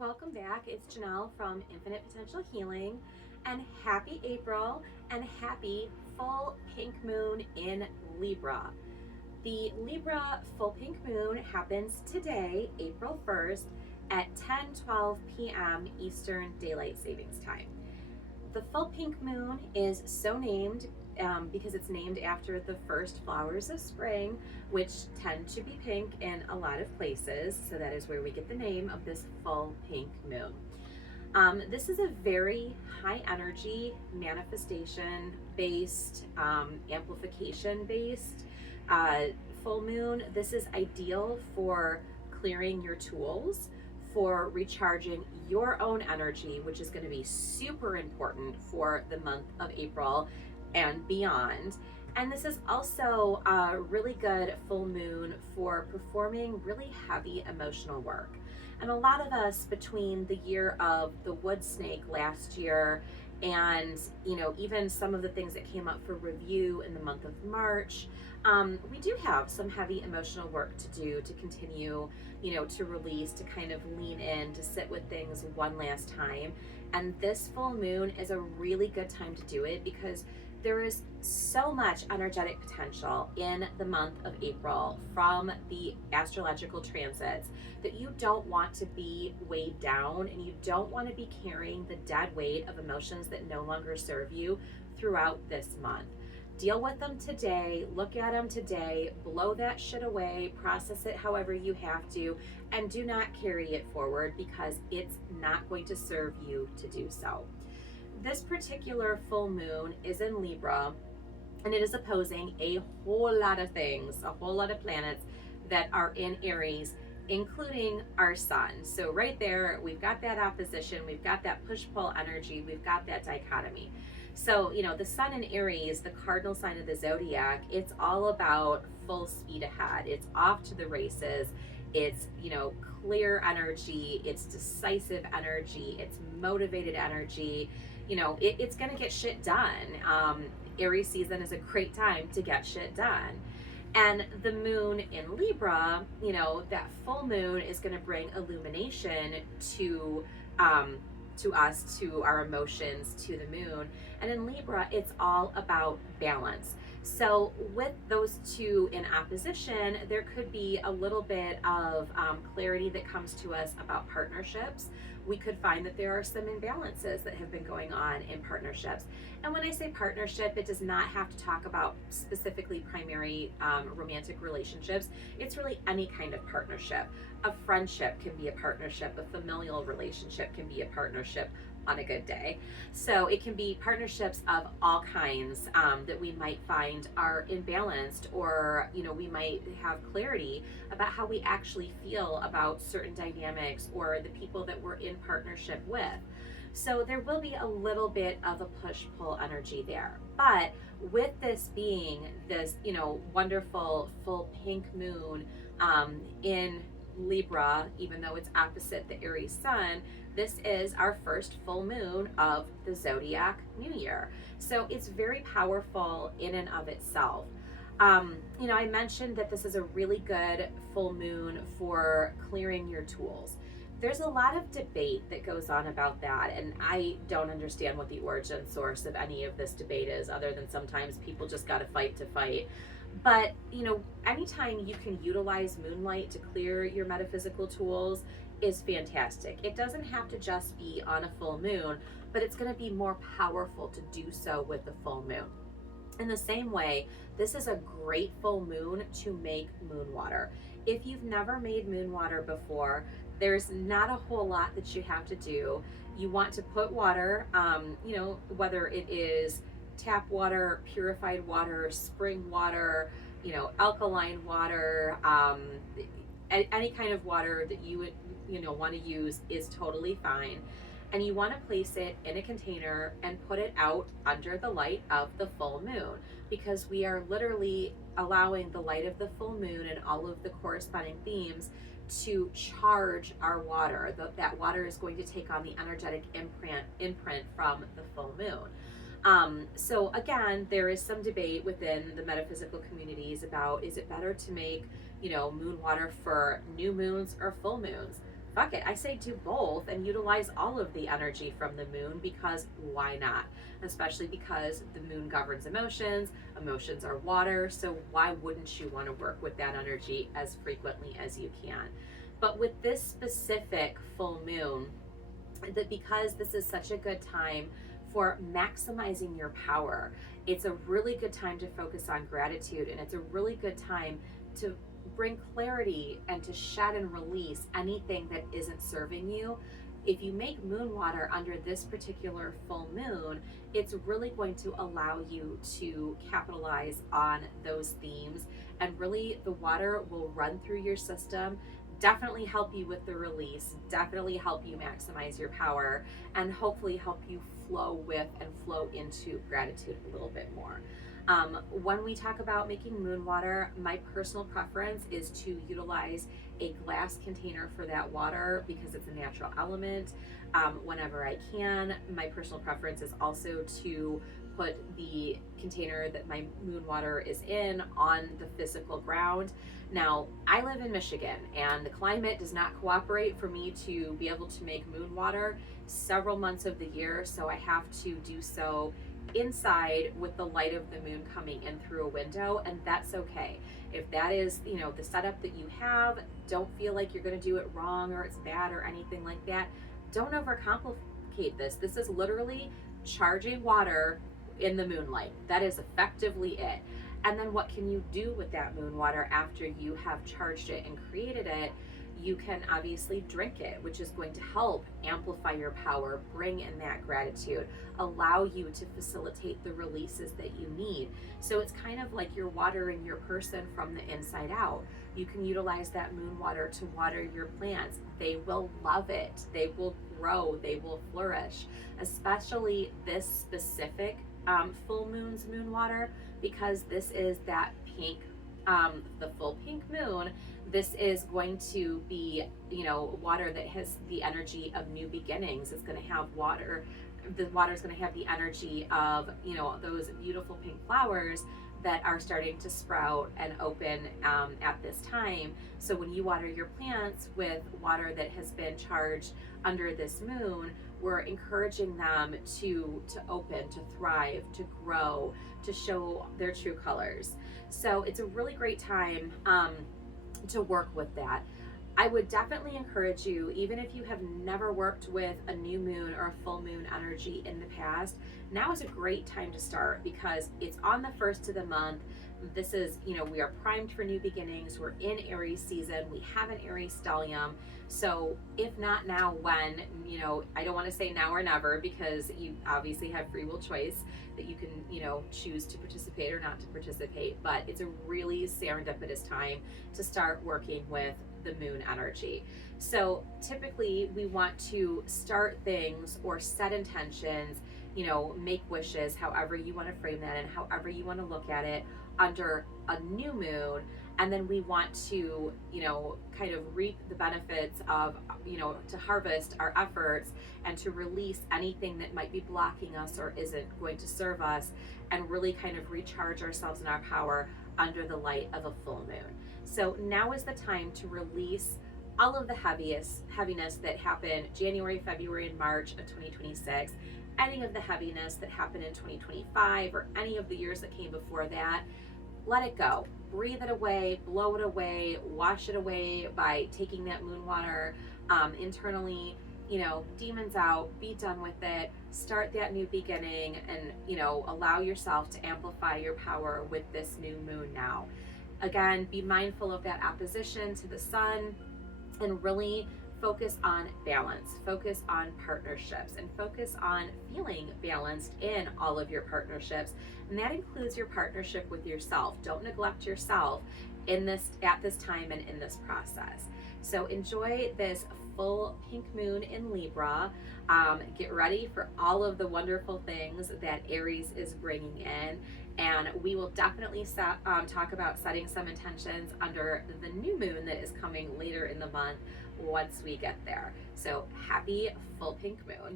welcome back. It's Janelle from Infinite Potential Healing, and happy April and happy full pink moon in Libra. The Libra full pink moon happens today, April 1st at 10:12 p.m. Eastern Daylight Savings Time. The full pink moon is so named because it's named after the first flowers of spring, which tend to be pink in a lot of places. So that is where we get the name of this full pink moon. This is a very high energy, manifestation based, amplification based full moon. This is ideal for clearing your tools, for recharging your own energy, which is going to be super important for the month of April and beyond. And this is also a really good full moon for performing really heavy emotional work. And a lot of us, between the year of the wood snake last year and even some of the things that came up for review in the month of March, we do have some heavy emotional work to do, to continue to release, to kind of lean in, to sit with things one last time. And this full moon is a really good time to do it because there is so much energetic potential in the month of April from the astrological transits that you don't want to be weighed down, and you don't want to be carrying the dead weight of emotions that no longer serve you throughout this month. Deal with them today, look at them today, blow that shit away, process it however you have to, and do not carry it forward because it's not going to serve you to do so. This particular full moon is in Libra, and it is opposing a whole lot of things, a whole lot of planets that are in Aries, including our sun. So right there, we've got that opposition, we've got that push-pull energy, we've got that dichotomy. So, the sun in Aries, the cardinal sign of the zodiac, it's all about full speed ahead. It's off to the races. It's, clear energy. It's decisive energy. It's motivated energy. It's going to get shit done. Aries season is a great time to get shit done. And the moon in Libra, that full moon is going to bring illumination to us, to our emotions, to the moon. And in Libra, it's all about balance. So with those two in opposition, there could be a little bit of clarity that comes to us about partnerships. We could find that there are some imbalances that have been going on in partnerships. And when I say partnership, it does not have to talk about specifically primary romantic relationships. It's really any kind of partnership. A friendship can be a partnership. A familial relationship can be a partnership on a good day. So it can be partnerships of all kinds that we might find are imbalanced, or we might have clarity about how we actually feel about certain dynamics or the people that we're in partnership with. So there will be a little bit of a push-pull energy there. But with this being this wonderful full pink moon in Libra, even though it's opposite the Aries sun, this is our first full moon of the zodiac new year. So it's very powerful in and of itself. I mentioned that this is a really good full moon for clearing your tools. There's a lot of debate that goes on about that, and I don't understand what the origin source of any of this debate is, other than sometimes people just got to fight to fight. But, anytime you can utilize moonlight to clear your metaphysical tools is fantastic. It doesn't have to just be on a full moon, but it's going to be more powerful to do so with the full moon. In the same way, this is a great full moon to make moon water. If you've never made moon water before, there's not a whole lot that you have to do. You want to put water, whether it is tap water, purified water, spring water, alkaline water, any kind of water that you would want to use is totally fine. And you want to place it in a container and put it out under the light of the full moon, because we are literally allowing the light of the full moon and all of the corresponding themes to charge our water. That water is going to take on the energetic imprint from the full moon. So again, there is some debate within the metaphysical communities about, is it better to make moon water for new moons or full moons? fuck it, I say do both and utilize all of the energy from the moon, because why not? Especially because the moon governs emotions. Emotions are water, so why wouldn't you want to work with that energy as frequently as you can? But with this specific full moon, that because this is such a good time for maximizing your power, it's a really good time to focus on gratitude, and it's a really good time to bring clarity and to shed and release anything that isn't serving you. If you make moon water under this particular full moon, it's really going to allow you to capitalize on those themes, and really the water will run through your system, definitely help you with the release, definitely help you maximize your power, and hopefully help you flow with and flow into gratitude a little bit more. When we talk about making moon water, my personal preference is to utilize a glass container for that water because it's a natural element. Whenever I can, my personal preference is also to put the container that my moon water is in on the physical ground. Now, I live in Michigan, and the climate does not cooperate for me to be able to make moon water several months of the year, so I have to do so inside with the light of the moon coming in through a window, and that's okay. If that is, the setup that you have, don't feel like you're going to do it wrong or it's bad or anything like that. Don't overcomplicate this. This is literally charging water in the moonlight. That is effectively it. And then what can you do with that moon water after you have charged it and created it? You can obviously drink it, which is going to help amplify your power, bring in that gratitude, allow you to facilitate the releases that you need. So it's kind of like you're watering your person from the inside out. You can utilize that moon water to water your plants. They will love it. They will grow. They will flourish, especially this specific full moon's moon water, because this is that pink, the full pink moon. This is going to be, water that has the energy of new beginnings. It's going to have water. The water is going to have the energy of, those beautiful pink flowers that are starting to sprout and open at this time. So when you water your plants with water that has been charged under this moon, we're encouraging them to open, to thrive, to grow, to show their true colors. So it's a really great time to work with that. I would definitely encourage you, even if you have never worked with a new moon or a full moon energy in the past, now is a great time to start, because it's on the first of the month. This is, we are primed for new beginnings. We're in Aries season. We have an Aries stellium. So if not now, when? I don't want to say now or never, because you obviously have free will choice that you can, choose to participate or not to participate. But it's a really serendipitous time to start working with the moon energy. So typically we want to start things or set intentions, make wishes, however you want to frame that and however you want to look at it, under a new moon. And then we want to, kind of reap the benefits of, to harvest our efforts and to release anything that might be blocking us or isn't going to serve us, and really kind of recharge ourselves in our power under the light of a full moon. So now is the time to release all of the heaviness that happened January, February, and March of 2026, any of the heaviness that happened in 2025 or any of the years that came before that. Let it go. Breathe it away, blow it away, wash it away by taking that moon water internally. Demons out, be done with it, start that new beginning, and, allow yourself to amplify your power with this new moon now. Again, be mindful of that opposition to the sun, and really focus on balance, focus on partnerships, and focus on feeling balanced in all of your partnerships. And that includes your partnership with yourself. Don't neglect yourself at this time and in this process. So enjoy this full pink moon in Libra. Get ready for all of the wonderful things that Aries is bringing in. And we will definitely talk about setting some intentions under the new moon that is coming later in the month once we get there. So happy full pink moon.